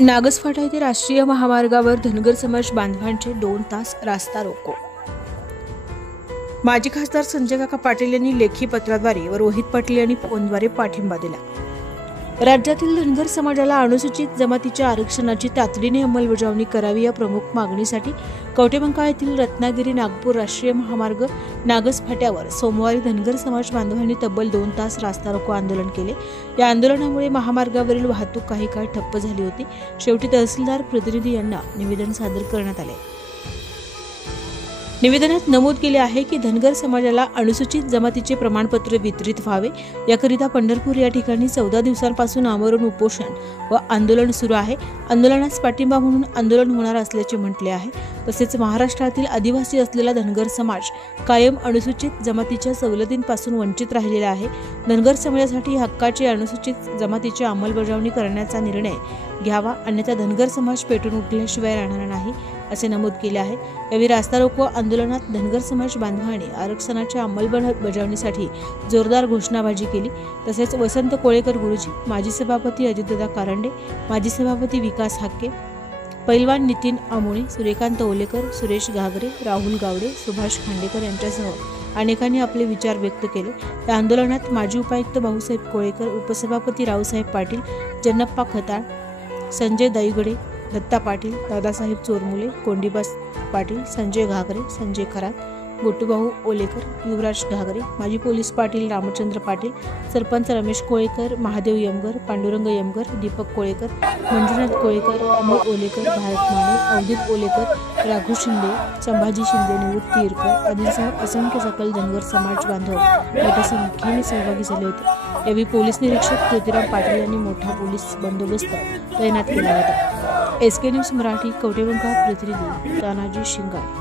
नागसफाटा येथे राष्ट्रीय महामार्गावर धनगर समाज बांधवांचे 2 तास रास्ता रोको। माजी खासदार संजय काका पाटील यांनी लेखी पत्राद्वारे व रोहित पाटील यांनी फोनद्वारे पाठिंबा दिला। राज्यातील धनगर समाजाला अनुसूचित जमातीच्या आरक्षणाची तातडीने अंमलबजावणी करावी या प्रमुख मागणीसाठी कवठेमहांकाळ येथील रत्नागिरी नागपूर राष्ट्रीय महामार्ग नागस फाट्यावर सोमवारी धनगर समाज बांधवांनी तब्बल 2 तास रास्ता रोको आंदोलन केले। या आंदोलनामुळे महामार्गावरील वाहतूक काही काळ ठप्प झाली होती। शेवटी तहसीलदार प्रतिनिधी यांना निवेदन सादर करण्यात आले। निवेदनात नमूद केले आहे की धनगर समाजाला अनुसूचित जमातीचे प्रमाणपत्र वितरित व्हावे याकरिता पंढरपूर या ठिकाणी 14 दिवसांपासून आमरण उपोषण व आंदोलन सुरू आहे। आंदोलनास पाठिंबा म्हणून आंदोलन होणार असल्याचे म्हटले आहे। तसेच महाराष्ट्रातील आदिवासी असलेला धनगर समाज कायम अनुसूचित जमातीच्या सवलतींपासून वंचित राहिलेला आहे। धनगर समाजासाठी हक्काचे अनुसूचित जमातीची अंमलबजावणी करण्याचा निर्णय घ्यावा, अन्यथा धनगर समाज पेटून उठल्याशिवाय राहणार नाही असे नमूद केले आहे। यावेळी रास्ता रोको आंदोलनात धनगर समाज बांधवांनी आरक्षणाच्या अंमलबजावणीसाठी जोरदार घोषणाबाजी केली। तसेच वसंत कोळेकर गुरुजी, माजी सभापती अजितदादा कारंडे, माजी सभापती विकास हाके, पैलवान नितीन आमोणे, सूर्यकांत ओलेकर, सुरेश घागरे, राहुल गावडे, सुभाष खांडेकर यांच्यासह अनेकांनी आपले विचार व्यक्त केले। या आंदोलनात माजी उपायुक्त भाऊसाहेब कोळेकर, उपसभापती रावसाहेब पाटील, जन्नप्पा खताळ, संजय दाईगडे, दत्ता पाटील, दादासाहेब चोरमुले, कोंडीबास पाटील, संजय घागरे, संजय खरात, गोटूभाऊ ओलेकर, युवराज घागरे, माजी पोलीस पाटील रामचंद्र पाटील, सरपंच रमेश कोळेकर, महादेव यमगर, पांडुरंग यमगर, दीपक कोळेकर, मंजुनाथ कोळेकर, अमोल ओलेकर, भारत माने, अवधूत ओलेकर, राघू शिंदे, संभाजी शिंदे, निवृत्ती इरकर आदींसह असंख्य सकल धनगर समाज बांधव मोठ्या संख्येने सहभागी झाले होते। यावेळी पोलीस निरीक्षक ज्योतिराम पाटील यांनी मोठा पोलीस बंदोबस्त तैनात केला होता। एसके न्यूज मराठी कवठेमहांकाळ प्रतिनिधी तानाजी शिंगाडे।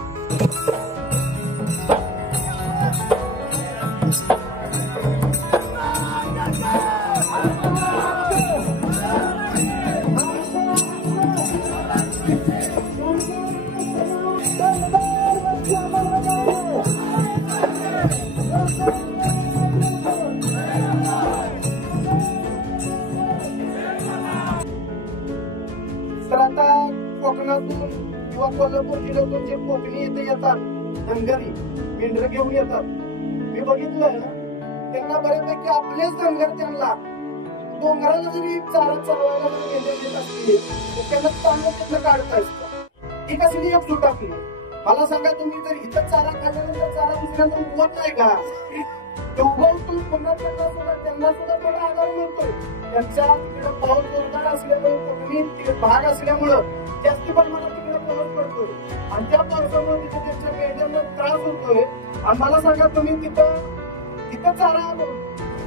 तर आता कोकणातून किंवा कोल्हापूर जिल्ह्यातून जे कोकणी इथे येतात धनगरी मेंढर घेऊन येतात, मी बघितलं त्यांना बऱ्यापैकी आपलेच धनगर त्यांना डोंगराला जरी चारा चरवायला मेंढर घेत असतील तर त्यांना चांगलं तिथलं काढता येतं। ही कसली एकजूट आपली? मला सांगा, तुम्ही जर इथं चारा खाल्ल्यानंतर चारा दुसऱ्यांना उगवत नाही का? उगवतो पुन्हा त्यांना सुद्धा थोडा आधार मिळतोय। त्यांच्या तिकडे पाऊस जोरदार असल्यामुळे कोकणी भाग असल्यामुळं जास्ती प्रमाणात तिकडे पाऊस पडतोय आणि त्या पावसामुळे तिथे त्यांच्या मेंढ्यांना त्रास होतोय। आणि मला सांगा, तुम्ही तिथं चारा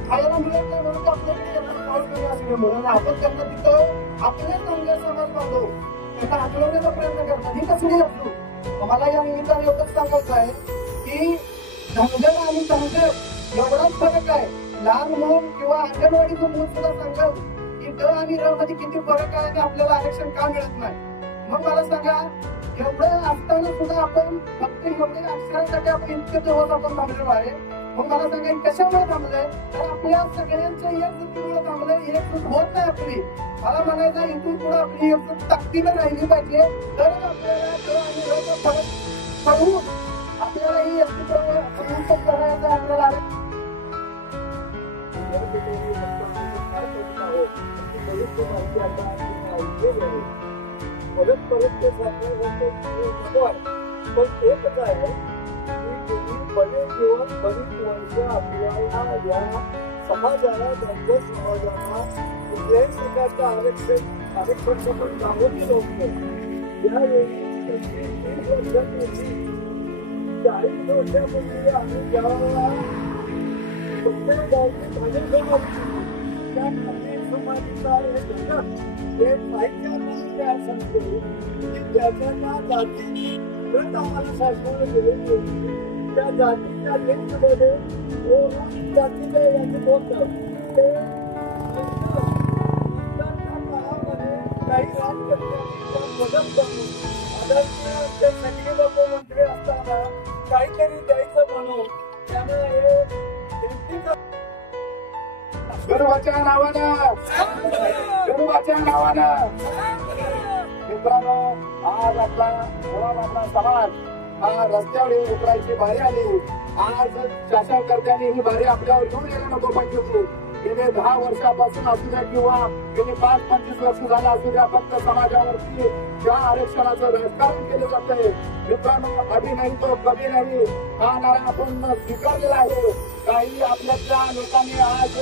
खायला मिळत नाही म्हणून आपल्याकडे येणार पाऊस कमी असल्यामुळे आपण त्यांना तिथं आपल्याच धनगर समाज बांधव त्यांना हटवण्याचा प्रयत्न करतात। ही कसली असतो? मला या निमित्ताने एवढंच सांगायचं आहे की धनगर आणि धनगर एवढाच फरक आहे। लहान मूल किंवा अंगणवाडीचं मूल सुद्धा सांगाल की ड आणि र मध्ये किती फरक आहे आणि आपल्याला आरक्षण का मिळत नाही? मग मला सांगा, एवढं असताना सुद्धा आपण फक्त एवढे अक्षरासाठी आपण इतके दिवस आपण थांबलेलो आहे। मग मला सांगा, कशामुळे थांबलंय? तर आपल्या सगळ्यांच्या एकजुटीमुळे थांबलंय। एकजूट होत नाही आपली। मला म्हणायचं, इथून पुढे आपली एकजूट ताकदीने राहिली पाहिजे, तरच आपल्याला ड आणि र चा फरक कळून आपल्याला ही एकजूट करायचं आपल्याला परत ते पण एकच आहे की बरेच दिवस बरीच वर्ष आपल्याला या समाजाला धनगर समाजाला कुठल्याही प्रकारचं आरक्षण पण दाबून दिलं होतं। यावेळी 30 वर्षापूर्वी 40 वर्षापूर्वी आम्ही ज्यावेळेला प्रत्येक गावची त्या खालील समाजाचा हे साहित्य सांगतो की ज्याच्या जातीची प्रत आम्हाला शासनाने दिलेली होती, त्या जातीच्या लिस्टमध्ये जातीचे यांचे होतं ते काळामध्ये काही राजकर्त्यांनी मदत करून आदरणीय ते सगळे लोक मंत्री असताना काहीतरी द्यायचं म्हणून त्यामुळे हे गरुबाच्या नावानं, गरुबाच्या नावानं. मित्रांनो, आज आपला समाज हा रस्त्यावर उतरायची बारी आली. आज शासनकर्त्यांनी ही बारी आपल्यावर घेऊन यायला नको पाहिजे होती. गेले 10 वर्षापासून असू द्या किंवा गेले 5-25 वर्ष झालं असू द्या, फक्त समाजावरती ज्या आरक्षणाचं राजकारण केलं जातंय. मित्रांनो, अभी नाही तो कभी नाही हा नारा आपण स्वीकारलेला आहे. काही आपल्यातल्या लोकांनी आज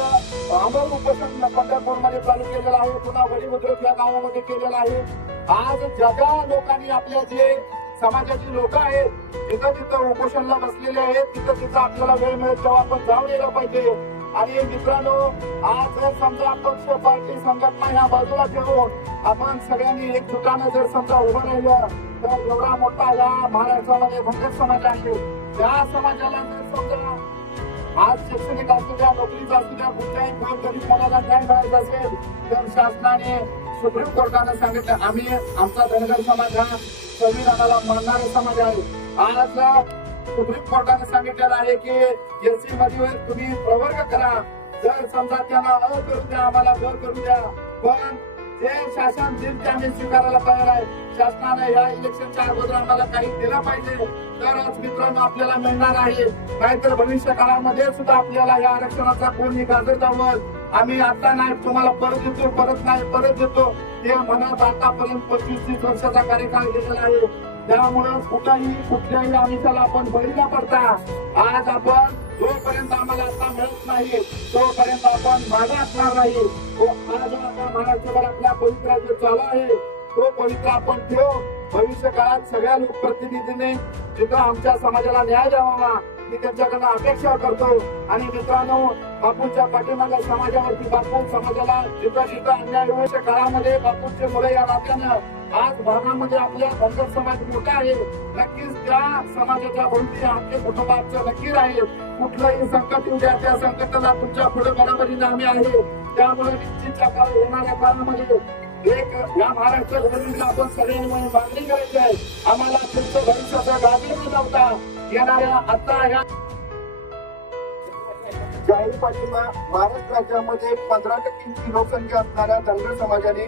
आमरण उपोषण पंढरपूरमध्ये चालू केलेलं आहे, पुन्हा वडीबुद्रुक या गावामध्ये केलेलं आहे. आज जगा लोकांनी आपल्या जे समाजाची लोक आहेत जिथं जिथं उपोषणला बसलेले आहेत तिथं तिथं आपल्याला वेळ मिळेल तेव्हा आपण जाऊन यायला पाहिजे. आणि मित्रांनो, आज जर समजा पक्ष पार्टी संघटना ह्या बाजूला ठेवून आपण सगळ्यांनी एकजुटानं जर समजा उभं राहिलं तर एवढा मोठा या महाराष्ट्रामध्ये धनगर समाज आहे. त्या समाजाला जर समजा आज शैक्षणिक असू द्या, नोकरीचा असू द्या, कुठल्याही गरीब मुलाला न्याय मिळायचा असेल तर शासनाने सुप्रीम कोर्टानं सांगितलं आम्ही आमचा धनगर समाज हा संविधानाला मानणारा समाज आहे. आज सुप्रीम कोर्टाने सांगितलेलं आहे की एससी मध्ये तुम्ही प्रवर्ग करा. जर समजा त्यांना अ करू द्या, आम्हाला ब करू द्या, पण जे शासन देईल ते आम्ही स्वीकारायला तयार आहे. शासनाने या इलेक्शनच्या अगोदर आम्हाला काही दिलं पाहिजे तरच मित्रांनो आपल्याला मिळणार आहे. नाहीतर भविष्य काळामध्ये सुद्धा आपल्याला या आरक्षणाचा कोणी गाजर दावल आम्ही आता नाही तुम्हाला परत देतो, परत नाही परत देतो ते म्हणत आतापर्यंत 25-30 वर्षाचा कार्यकाळ गेलेला आहे. त्यामुळे कुठल्याही आमिषाला आपण बळी न पडता आज आपण जोपर्यंत आम्हाला आता मिळत नाही तोपर्यंत आपण मागे असणार नाही. आज आता महाराष्ट्रभर आपल्या पवित्र जे चालू आहे तो पवित्र आपण ठेवू. भविष्य काळात सगळ्या लोकप्रतिनिधींनी जिथं आमच्या समाजाला न्याय द्यावा मी त्यांच्याकडनं अपेक्षा करतो. आणि मित्रांनो, बापूंच्या पाठीमागे समाजावरती बापू समाजाला जिथं जिथं अन्याय भविष्य काळामध्ये बापूंचे मुले या नात्यानं आज भागामध्ये आपल्या धनगर समाज मोठा आहे. नक्कीच त्या समाजाच्या भोवती आपले कुटुंबाचं नक्की राहील. कुठलंही संकट येऊ द्या त्या संकटाला तुमच्या पुढे बरोबरीने आम्ही आहे. त्यामुळे निश्चितच्या येणाऱ्या काळामध्ये एक या महाराष्ट्र गव्हर्नमेंटला आपण सगळ्यांनी मागणी करायची आहे. आम्हाला तुमचं भविष्याचा गाजर न लावता येणाऱ्या आता या जाहीर पाठिंबा महाराष्ट्र राज्यामध्ये 15% लोकसंख्या असणाऱ्या धनगर समाजाने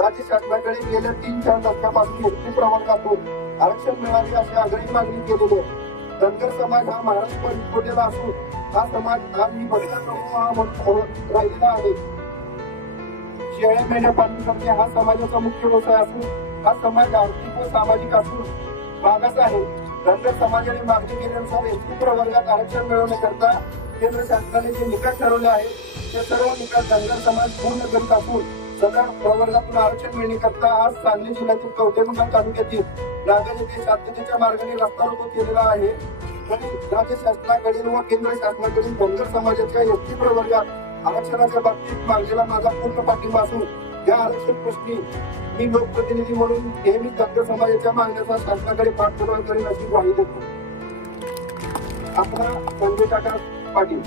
राज्य शासनाकडे गेल्या 3-4 दशकापासून एसटी प्रवर्गातून आरक्षण मिळावे अशी आग्रही मागणी केलेली आहे. धनगर समाज हा महाराष्ट्र विखुरलेला असून हा समाज हा मी बदला म्हणून राहिलेला आहे. शेळ्या मेंढ्या पालन करणे हा समाजाचा मुख्य व्यवसाय असून हा समाज आर्थिक व सामाजिक असून मागास आहे. धनगर समाजाने मागणी केल्यानुसार एसटी प्रवर्गात आरक्षण मिळवण्याकरता केंद्र शासनाने जे निकष ठरवले आहेत ते सर्व निकष धनगर समाज पूर्ण करीत असून सदर प्रवर्गातून आरक्षण मिळण्याकरता आज सांगली जिल्ह्यातील कवठेमंकाळ तालुक्यातील नागज येथे शांततेच्या मार्गाने रस्ता रोको केलेला आहे. तरी राज्य शासनाकडील व केंद्र शासनाकडील धनगर समाजाच्या एसटी प्रवर्गात आरक्षणाच्या बाबतीत मागलेला माझा पूर्ण पाठिंबा असून या आरक्षण प्रश्नी मी लोकप्रतिनिधी म्हणून नेहमी धनगर समाजाच्या मागण्याचा शासनाकडे पाठपुरावा करेन अशी ग्वाही देतो. आपला संजय काका पाटील.